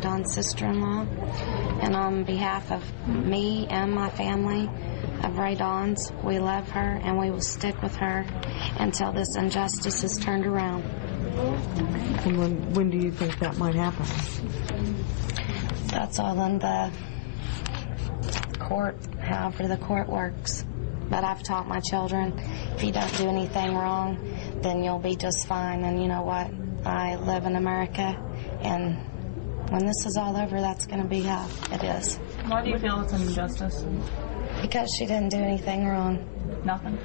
Don's sister-in-law, and on behalf of me and my family of Raye Don's, we love her and we will stick with her until this injustice is turned around. And when do you think that might happen? That's all in the court, however the court works. But I've taught my children, if you don't do anything wrong, then you'll be just fine. And you know what? I live in America, and when this is all over, that's going to be how it is. Why do you feel it's an injustice? Because she didn't do anything wrong. Nothing.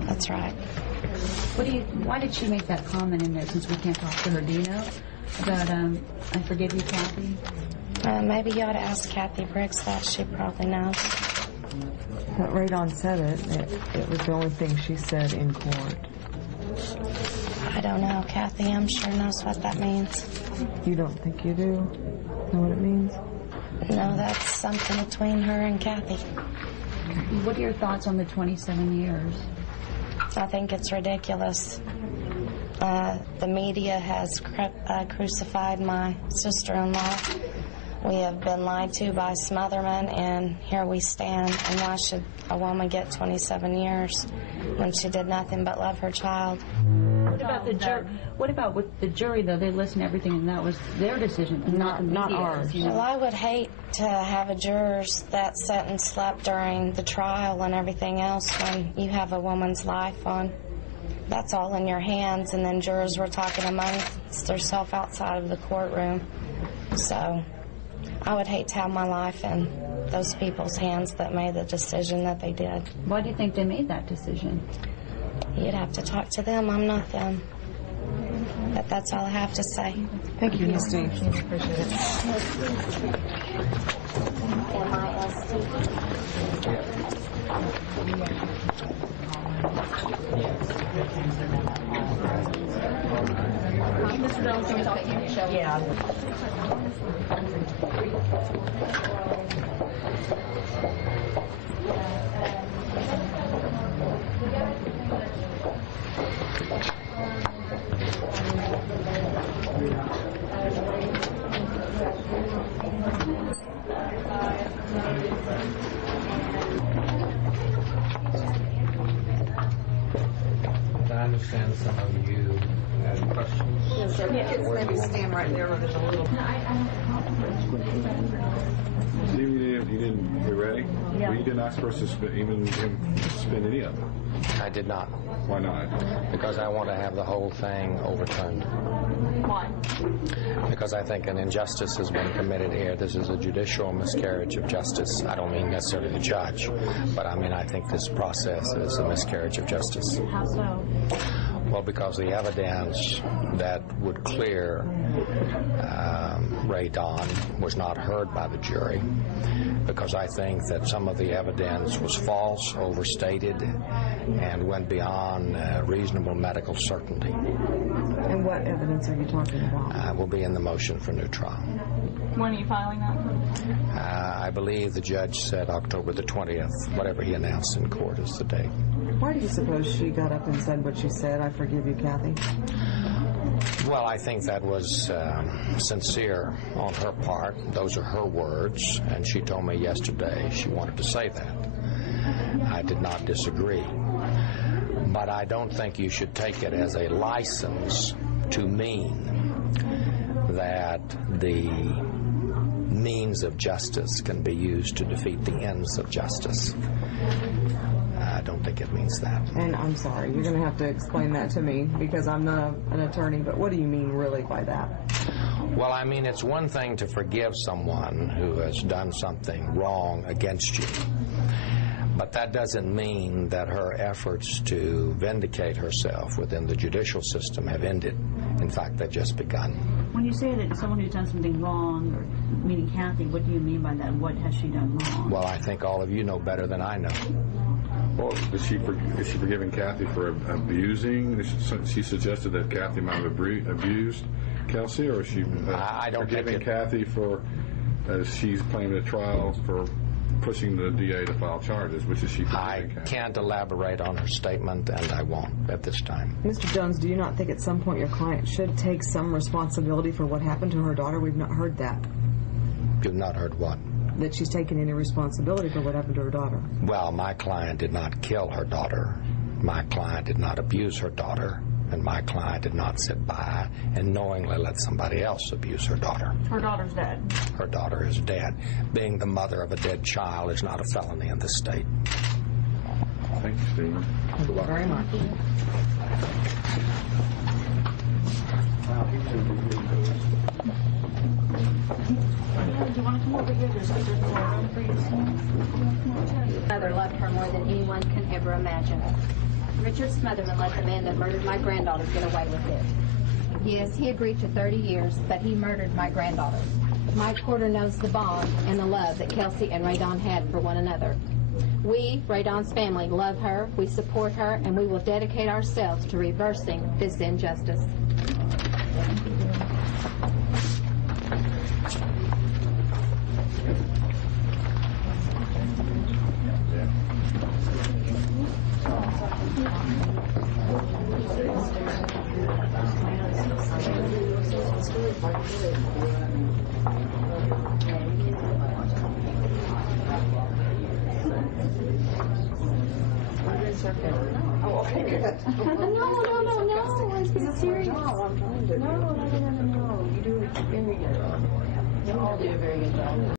That's right. Why did she make that comment in there, since we can't talk to her? Do you know about, I forgive you, Kathy? Maybe you ought to ask Kathy Briggs that. She probably knows. But Raye Don said it was the only thing she said in court. I don't know. Kathy, I'm sure knows what that means. You don't think you do know what it means? No, that's something between her and Kathy. What are your thoughts on the 27 years? I think it's ridiculous. The media has crucified my sister-in-law. We have been lied to by Smotherman, and here we stand. And why should a woman get 27 years when she did nothing but love her child? What about the jury? What about with the jury, though? They listened to everything, and that was their decision, not ours. You know? Well, I would hate to have a jurors that sat and slept during the trial and everything else when you have a woman's life on. That's all in your hands, and then jurors were talking amongst themselves outside of the courtroom. So I would hate to have my life in those people's hands that made the decision that they did. Why do you think they made that decision? You'd have to talk to them. I'm not them. But that's all I have to say. Thank you, Miste. Appreciate it. Mr. Jones, can we talk to you? Yeah. I understand some of you had questions. Yes, sir. Kids maybe stand right there where there's a little. You ready? Yeah. Well, you didn't ask for us to spend any of it. I did not. Why not? Because I want to have the whole thing overturned. Why? Because I think an injustice has been committed here. This is a judicial miscarriage of justice. I don't mean necessarily the judge, but I think this process is a miscarriage of justice. How so? Well, because the evidence that would clear Raye Don was not heard by the jury, because I think that some of the evidence was false, overstated, and went beyond reasonable medical certainty. And what evidence are you talking about? Will be in the motion for new trial. When are you filing that? I believe the judge said October the 20th, whatever he announced in court is the date. Why do you suppose she got up and said what she said? I forgive you, Kathy. Well, I think that was sincere on her part. Those are her words, and she told me yesterday she wanted to say that. I did not disagree. But I don't think you should take it as a license to mean that the means of justice can be used to defeat the ends of justice. I don't think it means that. And I'm sorry, you're going to have to explain that to me, because I'm not an attorney, but what do you mean really by that? Well, it's one thing to forgive someone who has done something wrong against you. But that doesn't mean that her efforts to vindicate herself within the judicial system have ended. In fact, they've just begun. When you say that someone who's done something wrong, or meaning Kathy, what do you mean by that? What has she done wrong? Well, I think all of you know better than I know. Well, is she forgiving Kathy for abusing? She suggested that Kathy might have abused Kelsey, or is she I don't forgiving Kathy for, as she's claiming a trial for pushing the DA to file charges, which is she forgiving I Kathy? can't elaborate on her statement, and I won't at this time. Mr. Jones, do you not think at some point your client should take some responsibility for what happened to her daughter? We've not heard that. You've not heard what? That she's taken any responsibility for what happened to her daughter. Well, my client did not kill her daughter. My client did not abuse her daughter. And my client did not sit by and knowingly let somebody else abuse her daughter. Her daughter's dead. Her daughter is dead. Being the mother of a dead child is not a felony in this state. Thank you, Stephen. Thank you very much. Do you want to come over here? There's more room for you to stand. Mother loved her more than anyone can ever imagine. Richard Smotherman let the man that murdered my granddaughter get away with it. Yes, he agreed to 30 years, but he murdered my granddaughter. My quarter knows the bond and the love that Kelsey and Raydon had for one another. We, Raydon's family, love her, we support her, and we will dedicate ourselves to reversing this injustice. Oh, okay, good. No. It's serious. No. You do very good. You all do a very good job.